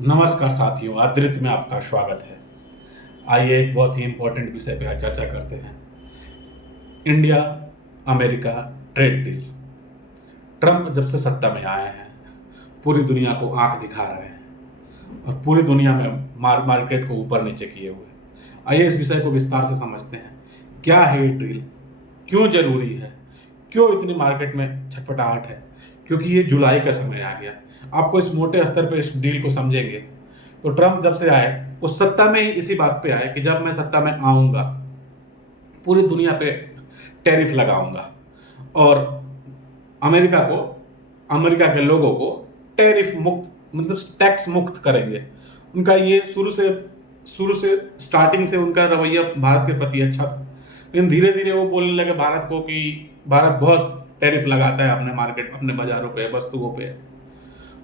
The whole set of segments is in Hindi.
नमस्कार साथियों, आदृत में आपका स्वागत है। आइए एक बहुत ही इम्पोर्टेंट विषय पर आज चर्चा करते हैं। India America trade deal. Trump जब से सत्ता में आए हैं पूरी दुनिया को आंख दिखा रहे हैं और पूरी दुनिया में मार्केट को ऊपर नीचे किए हुए। आइए इस विषय को विस्तार से समझते हैं। क्या है ये डील, क्यों जरूरी है, क्यों इतनी मार्केट में छटपटाहट है? क्योंकि ये जुलाई का समय आ गया। आपको इस मोटे स्तर पे इस डील को समझेंगे तो ट्रंप जब से आए उस सत्ता में ही इसी बात पे आए कि जब मैं सत्ता में आऊँगा पूरी दुनिया पे टैरिफ लगाऊंगा और अमेरिका के लोगों को टैरिफ मुक्त मतलब टैक्स मुक्त करेंगे। उनका ये शुरू से स्टार्टिंग से उनका रवैया भारत के प्रति अच्छा था, लेकिन धीरे धीरे वो बोलने लगे भारत को कि भारत बहुत टैरिफ लगाता है अपने बाजारों पे, वस्तुओं पे।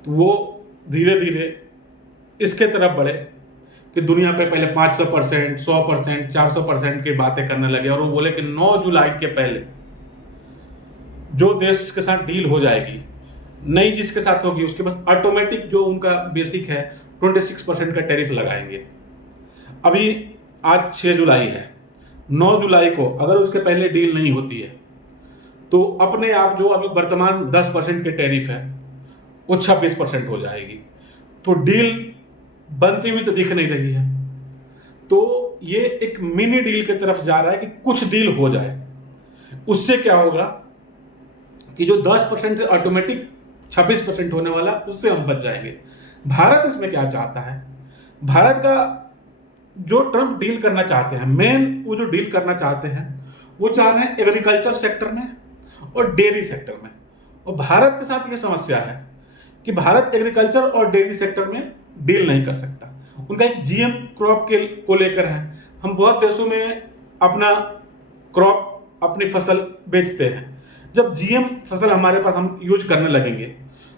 तो वो धीरे धीरे इसके तरफ बढ़े कि दुनिया पे पहले 500%, 100%, 400% की बातें करने लगे और वो बोले कि 9 जुलाई के पहले जो देश के साथ डील हो जाएगी, नई जिसके साथ होगी, उसके पास ऑटोमेटिक जो उनका बेसिक है 26% का टैरिफ लगाएंगे। अभी आज 6 जुलाई है, 9 जुलाई को अगर उसके पहले डील नहीं होती है तो अपने आप जो अभी वर्तमान 10% के टैरिफ है वो 26% हो जाएगी। तो डील बनती हुई तो दिख नहीं रही है, तो ये एक मिनी डील की तरफ जा रहा है कि कुछ डील हो जाए। उससे क्या होगा कि जो 10% से ऑटोमेटिक 26% होने वाला, उससे हम बच जाएंगे। भारत इसमें क्या चाहता है? भारत का जो ट्रंप डील करना चाहते हैं, मेन वो जो डील करना चाहते हैं वो चाह रहे हैं एग्रीकल्चर सेक्टर में और डेयरी सेक्टर में। और भारत के साथ ये समस्या है कि भारत एग्रीकल्चर और डेयरी सेक्टर में डील नहीं कर सकता। उनका एक जीएम क्रॉप को लेकर है। हम बहुत देशों में अपना क्रॉप, अपनी फसल बेचते हैं। जब जीएम फसल हमारे पास हम यूज करने लगेंगे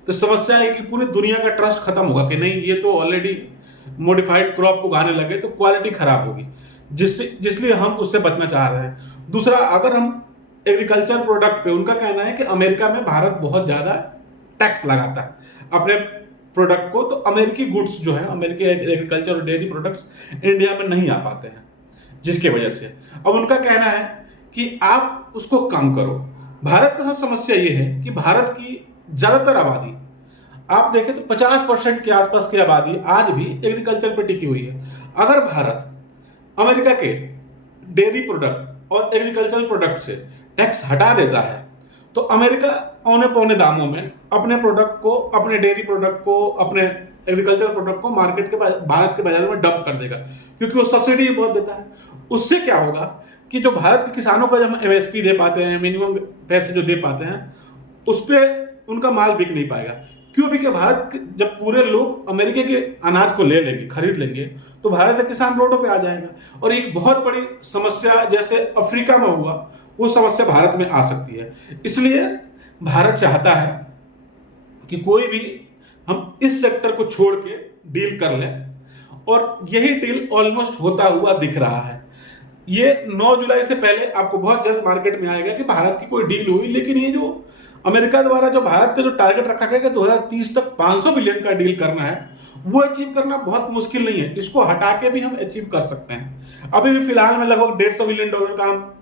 तो समस्या है कि पूरी दुनिया का ट्रस्ट खत्म होगा कि नहीं, ये तो ऑलरेडी मॉडिफाइड क्रॉप उगाने लगे तो क्वालिटी खराब होगी, जिसलिए हम उससे बचना चाह रहे हैं। दूसरा, अगर हम एग्रीकल्चर प्रोडक्ट पे, उनका कहना है कि अमेरिका में भारत बहुत ज़्यादा टैक्स लगाता है अपने प्रोडक्ट को, तो अमेरिकी गुड्स जो है, अमेरिकी एग्रीकल्चर और डेयरी प्रोडक्ट्स इंडिया में नहीं आ पाते हैं, जिसके वजह से अब उनका कहना है कि आप उसको कम करो। भारत के साथ समस्या ये है कि भारत की ज़्यादातर आबादी, आप देखें तो 50% के आसपास की आबादी आज भी एग्रीकल्चर पर टिकी हुई है। अगर भारत अमेरिका के डेयरी प्रोडक्ट और एग्रीकल्चर प्रोडक्ट से टैक्स हटा देता है तो अमेरिका औने पौने दामों में अपने प्रोडक्ट को, अपने डेयरी प्रोडक्ट को, अपने एग्रीकल्चर प्रोडक्ट को मार्केट के भारत के बाजार में डंप कर देगा, क्योंकि वो सब्सिडी बहुत देता है। उससे क्या होगा कि जो भारत के किसानों को जब एमएसपी दे पाते हैं, मिनिमम पैसे जो दे पाते हैं, उस पर उनका माल बिक नहीं पाएगा। क्यों बिके? भारत जब पूरे लोग अमेरिका के अनाज को ले लेंगे, खरीद लेंगे, तो भारत का किसान रोडों पे आ जाएगा और एक बहुत बड़ी समस्या जैसे अफ्रीका में हुआ वो समस्या भारत में आ सकती है। इसलिए भारत चाहता है कि कोई भी हम इस सेक्टर को छोड़ के डील कर लें, और यही डील ऑलमोस्ट होता हुआ दिख रहा है। ये 9 जुलाई से पहले आपको बहुत जल्द मार्केट में आएगा कि भारत की कोई डील हुई, लेकिन ये जो अमेरिका द्वारा जो भारत का जो टारगेट रखा गया कि 2030 तक 500 बिलियन का डील करना है, वो अचीव करना बहुत मुश्किल नहीं है। इसको हटा के भी हम अचीव कर सकते हैं। अभी भी फिलहाल में लगभग $150 बिलियन का हम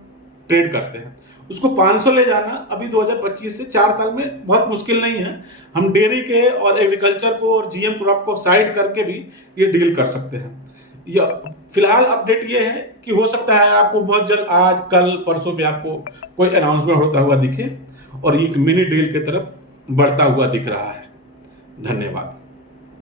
ट्रेड करते हैं, उसको 500 ले जाना अभी 2025 से 4 साल में बहुत मुश्किल नहीं है। हम डेयरी के और एग्रीकल्चर को और जीएम क्रॉप को साइड करके भी ये डील कर सकते हैं। या फिलहाल अपडेट ये है कि हो सकता है आपको बहुत जल्द, आज कल परसों में आपको कोई अनाउंसमेंट होता हुआ दिखे और एक मिनी डील की तरफ बढ़ता हुआ दिख रहा है। धन्यवाद।